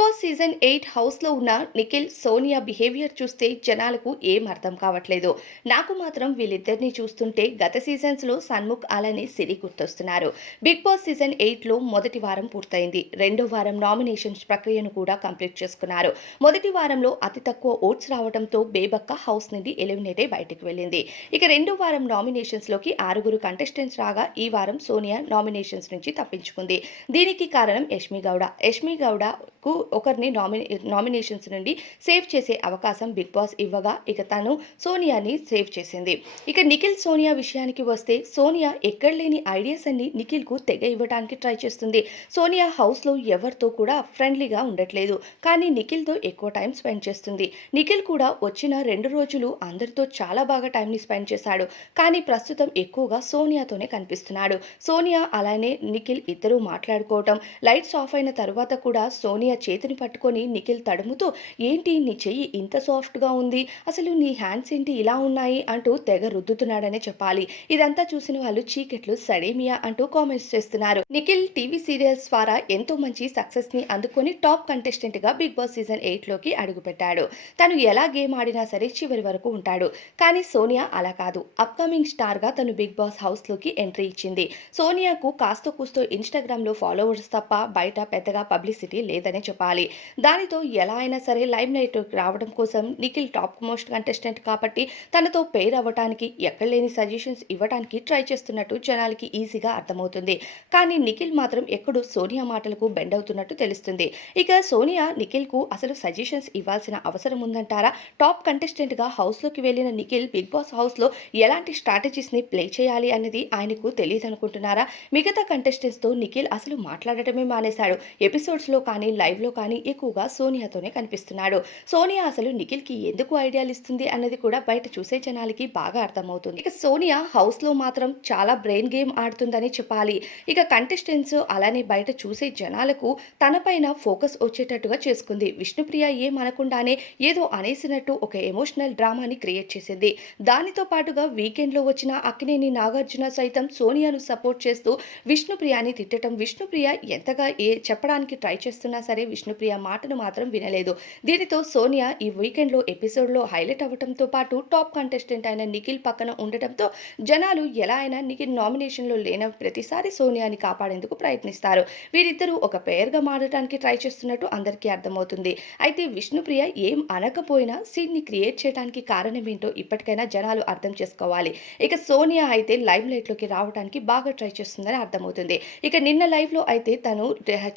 Boss season eight హౌస్లో ఉన్న Nikhil Sonia behaviour చూస్తే జనాలకు ఏం అర్థం కావట్లేదు. నాకు మాత్రం వీళ్ళిద్దరిని చూస్తుంటే గత సీజన్స్లో సన్ముఖ్ అలానే సిరి గుర్తొస్తున్నారు. బిగ్ బాస్ సీజన్ ఎయిట్లో మొదటి వారం పూర్తయింది. రెండో వారం నామినేషన్స్ ప్రక్రియను కూడా కంప్లీట్ చేసుకున్నారు. మొదటి వారంలో అతి తక్కువ ఓట్స్ రావడంతో బేబక్క హౌస్ నుండి ఎలిమినేట్ అయి బయటకు వెళ్ళింది. ఇక రెండో వారం నామినేషన్స్లోకి ఆరుగురు కంటెస్టెంట్స్ రాగా ఈ వారం సోనియా నామినేషన్స్ నుంచి తప్పించుకుంది. దీనికి కారణం యష్మి గౌడ. యష్మి గౌడకు ఒకరిని నామినే నామినేషన్స్ నుండి సేవ్ చేసే అవకాశం బిగ్ బాస్ ఇవ్వగా ఇక తను సోనియాని సేవ్ చేసింది. ఇక నిఖిల్ సోనియా విషయానికి వస్తే సోనియా ఎక్కడ లేని ఐడియాస్ అన్ని నిఖిల్కు తెగ ఇవ్వడానికి ట్రై చేస్తుంది. సోనియా హౌస్లో ఎవరితో కూడా ఫ్రెండ్లీగా ఉండట్లేదు. కానీ నిఖిల్తో ఎక్కువ టైం స్పెండ్ చేస్తుంది. నిఖిల్ కూడా వచ్చిన రెండు రోజులు అందరితో చాలా బాగా టైంని స్పెండ్ చేశాడు. కానీ ప్రస్తుతం ఎక్కువగా సోనియాతోనే కనిపిస్తున్నాడు. సోనియా అలానే నిఖిల్ ఇద్దరూ మాట్లాడుకోవటం లైట్స్ ఆఫ్ అయిన తర్వాత కూడా సోనియా చేతిని పట్టుకొని నిఖిల్ తడుముతూ ఏంటి నీ చెయ్యి ఇంత సాఫ్ట్గా ఉంది? అసలు నీ హ్యాండ్స్ ఏంటి ఇలా ఉన్నాయి? అంటూ తెగ రుద్దుతున్నాడనే చెప్పాలి. ఇదంతా చూసిన వాళ్ళు చీకెట్లు సడేమియా అంటూ కామెంట్స్ చేస్తున్నారు. నిఖిల్ టీవీ సీరియల్స్ ద్వారా ఎంతో మంచి సక్సెస్ని అందుకొని టాప్ కంటెస్టెంట్గా బిగ్ బాస్ సీజన్ ఎయిట్లోకి అడుగుపెట్టాడు. తను ఎలా గేమ్ ఆడినా సరే చివరి వరకు ఉంటాడు. కానీ సోనియా అలా కాదు. అప్కమింగ్ స్టార్గా తను బిగ్ బాస్ హౌస్లోకి ఎంట్రీ ఇచ్చింది. సోనియాకు కాస్తో కూస్తో ఇన్స్టాగ్రామ్లో ఫాలోవర్స్ తప్ప బయట పెద్దగా పబ్లిసిటీ లేదనే చెప్పాలి. చెప్పాలి. దానితో ఎలా అయినా సరే లైమ్ లైట్ రావడం కోసం నిఖిల్ టాప్ మోస్ట్ కంటెస్టెంట్ కాబట్టి తనతో పేర్ అవ్వటానికి ఎక్కడలేని సజెషన్స్ ఇవ్వడానికి ట్రై చేస్తున్నట్టు జనాలకి ఈజీగా అర్థమవుతుంది. కానీ నిఖిల్ మాత్రం ఎక్కడో సోనియా మాటలకు బెండ్ అవుతున్నట్టు తెలుస్తుంది. ఇక సోనియా నిఖిల్కు అసలు సజెషన్స్ ఇవ్వాల్సిన అవసరం ఉందంటారా? టాప్ కంటెస్టెంట్గా హౌస్లోకి వెళ్ళిన నిఖిల్ బిగ్ బాస్ హౌస్లో ఎలాంటి స్ట్రాటజీస్ని ప్లే చేయాలి అనేది ఆయనకు తెలియదు అనుకుంటున్నారా మిగతా కంటెస్టెంట్స్తో నిఖిల్ అసలు మాట్లాడటమే మానేశాడు. ఎపిసోడ్స్లో కానీ లైవ్లో కానీ ఎక్కువగా సోనియాతోనే కనిపిస్తున్నాడు. సోనియా అసలు నిఖిల్కి ఎందుకు ఐడియాలు ఇస్తుంది అన్నది కూడా బయట చూసే జనాలకి బాగా అర్థమవుతుంది. ఇక సోనియా హౌస్లో మాత్రం చాలా బ్రెయిన్ గేమ్ ఆడుతుందని చెప్పాలి. ఇక కంటెస్టెంట్స్ అలానే బయట చూసే జనాలకు తనపైన ఫోకస్ వచ్చేటట్టుగా చేసుకుంది. విష్ణుప్రియ ఏం అనకుండానే ఏదో అనేసినట్టు ఒక ఎమోషనల్ డ్రామాని క్రియేట్ చేసింది. దానితో పాటుగా వీకెండ్లో వచ్చిన అక్కినేని నాగార్జున సైతం సోనియాను సపోర్ట్ చేస్తూ విష్ణుప్రియని తిట్టడం విష్ణుప్రియ ఎంతగా ఏ చెప్పడానికి ట్రై చేస్తున్నా సరే విష్ణుప్రియ మాటను మాత్రం వినలేదు. దీనితో సోనియా ఈ వీకెండ్లో ఎపిసోడ్లో హైలైట్ అవ్వడంతో పాటు టాప్ కంటెస్టెంట్ అయిన నిఖిల్ పక్కన ఉండటంతో జనాలు ఎలా అయినా నిఖిల్ నామినేషన్లో లేన ప్రతిసారి సోనియాని కాపాడేందుకు ప్రయత్నిస్తారు. వీరిద్దరూ ఒక పేరుగా మారడానికి ట్రై చేస్తున్నట్టు అందరికీ అర్థమవుతుంది. అయితే విష్ణుప్రియ ఏం అనకపోయినా సీన్ని క్రియేట్ చేయడానికి కారణం ఏంటో ఇప్పటికైనా జనాలు అర్థం చేసుకోవాలి. ఇక సోనియా అయితే లైమ్ లైట్లోకి రావడానికి బాగా ట్రై చేస్తుందని అర్థమవుతుంది. ఇక నిన్న లైవ్లో అయితే తను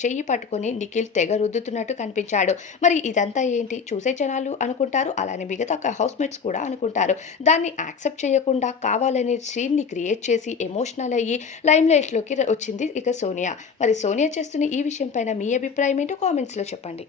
చెయ్యి పట్టుకొని నిఖిల్ తెగ రుద్దుతున్నట్టు కనిపించాడు. మరి ఇదంతా ఏంటి? చూసే జనాలు అనుకుంటారు. అలానే మిగతా హౌస్ మేట్స్ కూడా అనుకుంటారు. దాన్ని యాక్సెప్ట్ చేయకుండా కావాలనే సీన్ని క్రియేట్ చేసి ఎమోషనల్ అయ్యి లైమ్ లైట్లోకి వచ్చింది ఇక సోనియా. మరి సోనియా చేస్తున్న ఈ విషయం పైన మీ అభిప్రాయం ఏంటో కామెంట్స్లో చెప్పండి.